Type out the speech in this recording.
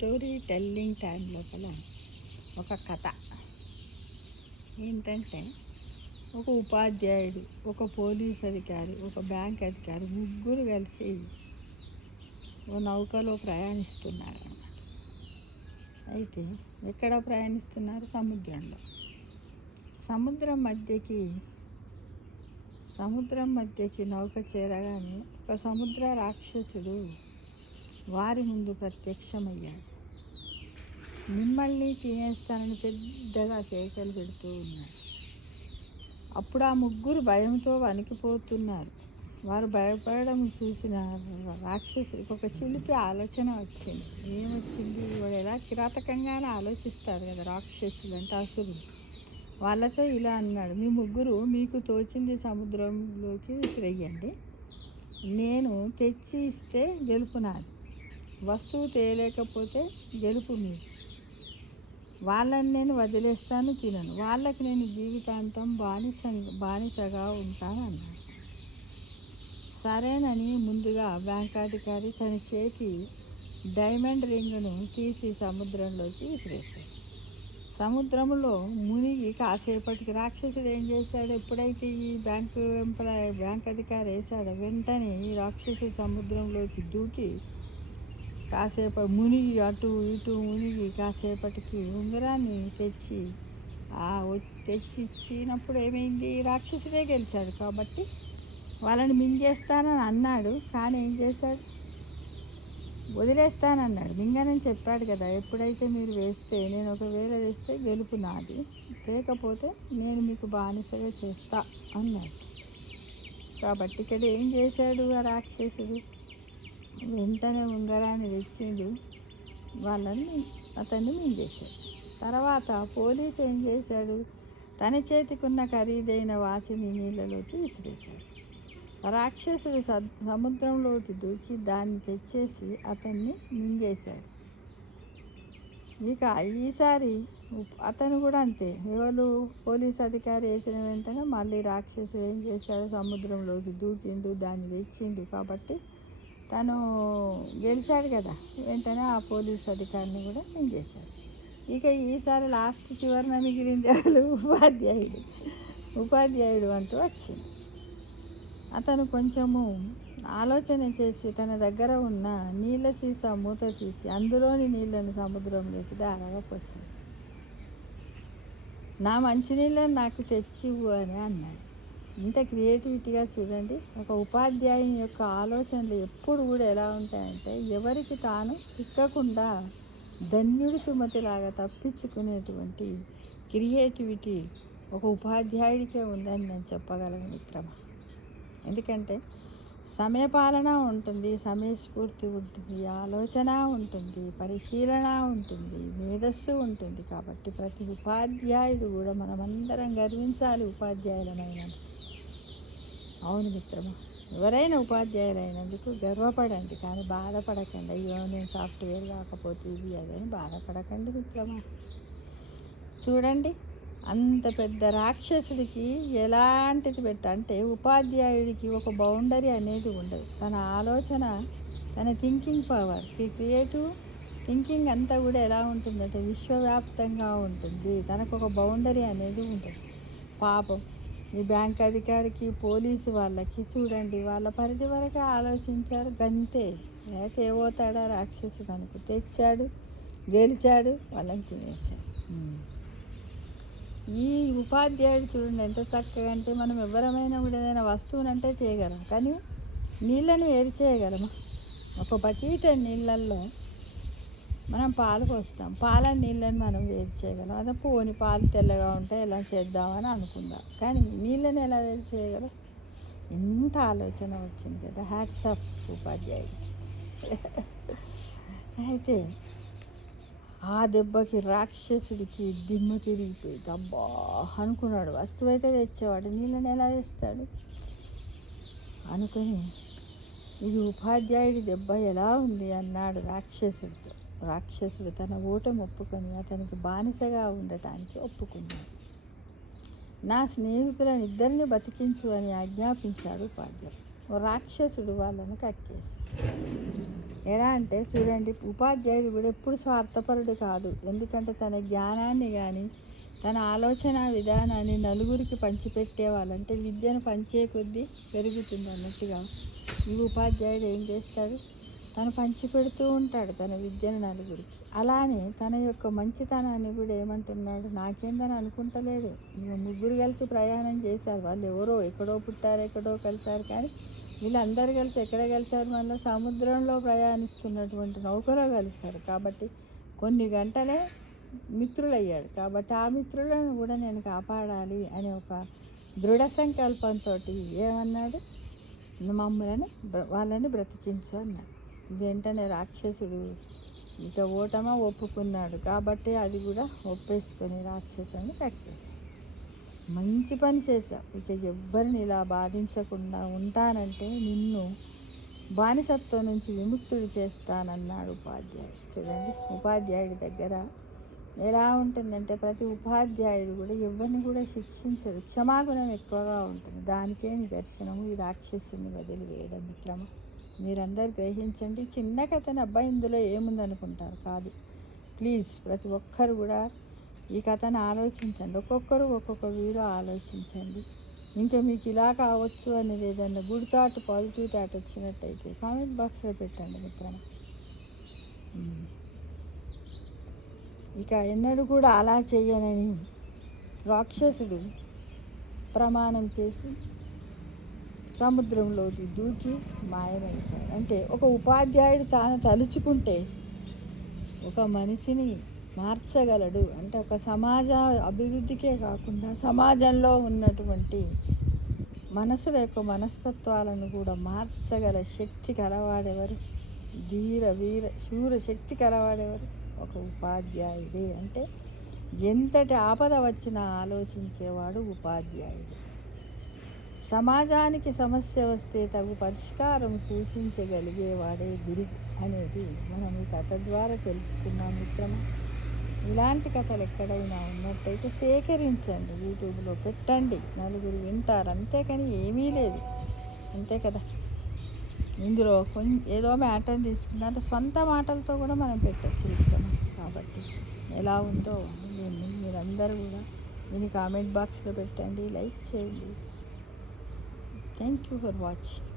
Story telling time లోపల ఒక కథ ఏంటంటే, ఒక ఉపాధ్యాయుడు, ఒక పోలీస్ అధికారి, ఒక బ్యాంక్ అధికారి ముగ్గురు కలిసి ఓ నౌకలో ప్రయాణిస్తున్నారు అన్నమాట. అయితే ఎక్కడ ప్రయాణిస్తున్నారు? సముద్రంలో. సముద్రం మధ్యకి నౌక చేరగానే ఒక సముద్ర రాక్షసుడు వారి ముందు ప్రత్యక్షమయ్యాడు. మిమ్మల్ని తినేస్తానని పెద్దగా కేకలు పెడుతూ ఉన్నాడు. అప్పుడు ఆ ముగ్గురు భయంతో వణికిపోతున్నారు. వారు భయపడడం చూసిన రాక్షసుడికి ఒక చిలిపి ఆలోచన వచ్చింది. ఏమొచ్చింది? వాడు ఎలా కిరాతకంగానే ఆలోచిస్తారు కదా రాక్షసులు అంటే, అసురులు. వాళ్ళతో ఇలా అన్నాడు: మీ ముగ్గురు మీకు తోచింది సముద్రంలోకి విసిరేయండి. నేను తెచ్చి ఇస్తే గెలుపు నాది, వస్తువు తేలేకపోతే గెలుపు మీది. వాళ్ళని నేను వదిలేస్తాను, తినను. వాళ్ళకి నేను జీవితాంతం బానిసగా ఉంటాను అన్నాడు. సరేనని ముందుగా బ్యాంక్ అధికారి తన చేతి డైమండ్ రింగ్ను తీసి సముద్రంలోకి విసిరేశాడు. సముద్రంలో మునిగి కాసేపటికి రాక్షసుడు ఏం చేశాడు? ఎప్పుడైతే ఈ బ్యాంక్ అధికారి వేశాడో వెంటనే ఈ రాక్షసుడు సముద్రంలోకి దూకి కాసేపు మునిగి అటు ఇటు మునిగి కాసేపటికి ఉంగరాన్ని తెచ్చి ఇచ్చినప్పుడు ఏమైంది? రాక్షసుడే గెలిచాడు. కాబట్టి వాళ్ళని మింగేస్తానని అన్నాడు, కానీ ఏం చేశాడు? వదిలేస్తానన్నాడు. మింగనని చెప్పాడు కదా. ఎప్పుడైతే మీరు వేస్తే, నేను ఒకవేళ వేస్తే గెలుపు నాది, లేకపోతే నేను మీకు బానిసగా చేస్తా అన్నాడు. కాబట్టి ఇక్కడ ఏం చేశాడు ఆ రాక్షసుడు? వెంటనే ఉంగరాన్ని తెచ్చిండు, అతన్ని మింగేశాడు. తర్వాత పోలీసు ఏం చేశాడు? తన చేతికున్న ఖరీదైన వాచిని నీళ్ళలోకి విసిరేశాడు. రాక్షసుడు సముద్రంలోకి దూకి దాన్ని తెచ్చేసి అతన్ని మింగేశాడు. ఇక ఈసారి అతను కూడా అంతే. ఎవరు? పోలీస్ అధికారి వేసిన వెంటనే మళ్ళీ రాక్షసుడు ఏం చేశాడు? సముద్రంలోకి దూకిండు, దాన్ని తెచ్చిండు. కాబట్టి తను గెలిచాడు కదా. వెంటనే ఆ పోలీస్ అధికారిని కూడా మింగేశాడు. ఇక ఈసారి చివరిన మిగిలింది వాళ్ళు ఉపాధ్యాయుడు అంటూ వచ్చింది. అతను కొంచెము ఆలోచన చేసి తన దగ్గర ఉన్న నీళ్ళ సీసా మూత తీసి అందులోని నీళ్ళను సముద్రంలోకి ధారగా పోసింది. నా మంచినీళ్ళని నాకు తెచ్చివ్వు అని అన్నాడు. ఇంత క్రియేటివిటీగా చూడండి. ఒక ఉపాధ్యాయుని యొక్క ఆలోచనలు ఎప్పుడు కూడా ఎలా ఉంటాయంటే, ఎవరికి తాను చిక్కకుండా ధన్యుడి సుమతిలాగా తప్పించుకునేటువంటి క్రియేటివిటీ ఒక ఉపాధ్యాయుడికే ఉందని నేను చెప్పగలను మిత్రమా. ఎందుకంటే సమయపాలన ఉంటుంది, సమయస్ఫూర్తి ఉంటుంది, ఆలోచన ఉంటుంది, పరిశీలన ఉంటుంది, మేధస్సు ఉంటుంది. కాబట్టి ప్రతి ఉపాధ్యాయుడు కూడా మనమందరం గర్వించాలి ఉపాధ్యాయులనైనా. అవును మిత్రమా, ఎవరైనా ఉపాధ్యాయులైనందుకు గర్వపడండి, కానీ బాధపడకండి. అయ్యో నేను సాఫ్ట్వేర్ కాకపోతే ఇది అదని బాధపడకండి మిత్రమా. చూడండి, అంత పెద్ద రాక్షసుడికి ఎలాంటిది అంటే, ఉపాధ్యాయుడికి ఒక బౌండరీ అనేది ఉండదు. తన ఆలోచన, తన థింకింగ్ పవర్, క్రియేటివ్ థింకింగ్ అంతా కూడా ఎలా ఉంటుందంటే విశ్వవ్యాప్తంగా ఉంటుంది. తనకు ఒక బౌండరీ అనేది ఉంటుంది. పాపం ఈ బ్యాంక్ అధికారికి, పోలీసు వాళ్ళకి చూడండి, వాళ్ళ పరిధి వరకు ఆలోచించారు, గంతే. అయితే ఏవోతాడా రాక్షసుడు అనుకో, తెచ్చాడు, గెలిచాడు, వాళ్ళని తినేశాడు. ఈ ఉపాధ్యాయుడు చూడండి ఎంత చక్కగా అంటే, మనం ఎవరమైనా కూడా ఏదైనా వస్తువునంటే చేయగలం, కానీ నీళ్ళని వేరు చేయగలమా? ఒక బకెట్ నీళ్ళల్లో మనం పాలు పోస్తాం, నీళ్ళని మనం వేరు చేయగలం. అదే పోని పాలు తెల్లగా ఉంటాయి, ఎలా చేద్దామని అనుకుందాం, కానీ నీళ్ళని ఎలా వేరు చేయగలం? ఎంత ఆలోచన వచ్చింది కదా. హ్యాట్స్ ఆఫ్ ఉపాధ్యాయుడికి. అయితే ఆ దెబ్బకి రాక్షసుడికి దిమ్మ తిరిగిపోయి అబ్బా అనుకున్నాడు. వస్తువు అయితే తెచ్చేవాడు, నీళ్ళని ఎలా వేస్తాడు అనుకుని, ఇది ఉపాధ్యాయుడి దెబ్బ ఎలా ఉంది అన్నాడు రాక్షసుడితో. రాక్షసుడు తన ఓటమి ఒప్పుకొని అతనికి బానిసగా ఉండటానికి ఒప్పుకున్నాడు. నా స్నేహితులను ఇద్దరిని బతికించు అని ఆజ్ఞాపించాడు ఉపాధ్యాయుడు. రాక్షసుడు వాళ్ళను కక్కేశాడు. ఎలా అంటే చూడండి, ఉపాధ్యాయుడు కూడా ఎప్పుడు స్వార్థపరుడు కాదు. ఎందుకంటే తన జ్ఞానాన్ని కానీ తన ఆలోచన విధానాన్ని నలుగురికి పంచిపెట్టేవాళ్ళంటే విద్యను పంచే కొద్దీ పెరుగుతుంది అన్నట్టుగా ఈ ఉపాధ్యాయుడు ఏం చేస్తాడు, తను పంచిపెడుతూ ఉంటాడు తన విద్యను నలుగురికి. అలానే తన యొక్క మంచితనాన్ని కూడా ఏమంటున్నాడు, నాకేందని అనుకుంటలేడు. ముగ్గురు కలిసి ప్రయాణం చేశారు, వాళ్ళు ఎవరో ఎక్కడో పుట్టారు, ఎక్కడో కలిశారు, కానీ వీళ్ళందరూ కలిసి ఎక్కడ కలిశారు, మళ్ళీ సముద్రంలో ప్రయాణిస్తున్నటువంటి నౌకలో కలిశారు. కాబట్టి కొన్ని గంటలే మిత్రులయ్యాడు. కాబట్టి ఆ మిత్రులను కూడా నేను కాపాడాలి అనే ఒక దృఢ సంకల్పంతో ఏమన్నాడు, వాళ్ళని బ్రతికించు అన్నాడు. వెంటనే రాక్షసుడు ఇక ఓటమా ఒప్పుకున్నాడు. కాబట్టి అది కూడా ఒప్పేసుకొని రాక్షసుని కట్టేస్తాడు. మంచి పని చేశావు, ఇక ఎవ్వరిని ఇలా బాధించకుండా ఉంటానంటే నిన్ను బానిసత్వం నుంచి విముక్తుడు చేస్తానన్నాడు ఉపాధ్యాయుడు. చూడండి, ఉపాధ్యాయుడి దగ్గర ఎలా ఉంటుందంటే ప్రతి ఉపాధ్యాయుడు కూడా ఎవరిని కూడా శిక్షించడు, క్షమాగుణం ఎక్కువగా ఉంటుంది. దానికే నిదర్శనము ఈ రాక్షసుని వదిలివేయడం. మిత్రమా, మీరందరూ గ్రహించండి. చిన్న కథని అబ్బాయి ఇందులో ఏముందనుకుంటారు, కాదు. ప్లీజ్ ప్రతి ఒక్కరు కూడా ఈ కథను ఆలోచించండి. ఒక్కొక్కరు ఒక్కొక్క వీడియో ఆలోచించండి. ఇంకా మీకు ఇలా కావచ్చు అనేది ఏదన్నా గుడ్ థాట్, పాజిటివ్ థాట్ వచ్చినట్టయితే కామెంట్ బాక్స్లో పెట్టండి మిత్రమా. ఇక ఎన్నడూ కూడా అలా చేయనని రాక్షసుడు ప్రమాణం చేసి సముద్రంలోకి దూకి మాయమైపోయాడు. అంటే ఒక ఉపాధ్యాయుడు తాను తలుచుకుంటే ఒక మనిషిని మార్చగలడు. అంటే ఒక సమాజ అభివృద్ధికే కాకుండా సమాజంలో ఉన్నటువంటి మనసుల యొక్క మనస్తత్వాలను కూడా మార్చగల శక్తి కలవాడెవరు, ధీర వీర శూర శక్తి కలవాడెవరు, ఒక ఉపాధ్యాయుడే. అంటే ఎంతటి ఆపద వచ్చినా ఆలోచించేవాడు ఉపాధ్యాయుడు. సమాజానికి సమస్య వస్తే తగు పరిష్కారం సూచించగలిగేవాడే గురువు అనేది మనం ఈ కథ ద్వారా తెలుసుకున్నాం మిత్రమా. ఇలాంటి కథలు ఎక్కడైనా ఉన్నట్టయితే సేకరించండి, యూట్యూబ్లో పెట్టండి, నలుగురు వింటారు. అంతేకాని ఏమీ లేదు, అంతే కదా. ఇందులో ఏదో మ్యాటర్ తీసుకుంటే సొంత మాటలతో కూడా మనం పెట్టచ్చు మిత్రమా. కాబట్టి ఎలా ఉందో దీన్ని మీరందరూ కూడా దీన్ని కామెంట్ బాక్స్లో పెట్టండి, లైక్ చేయండి. Thank you for watching.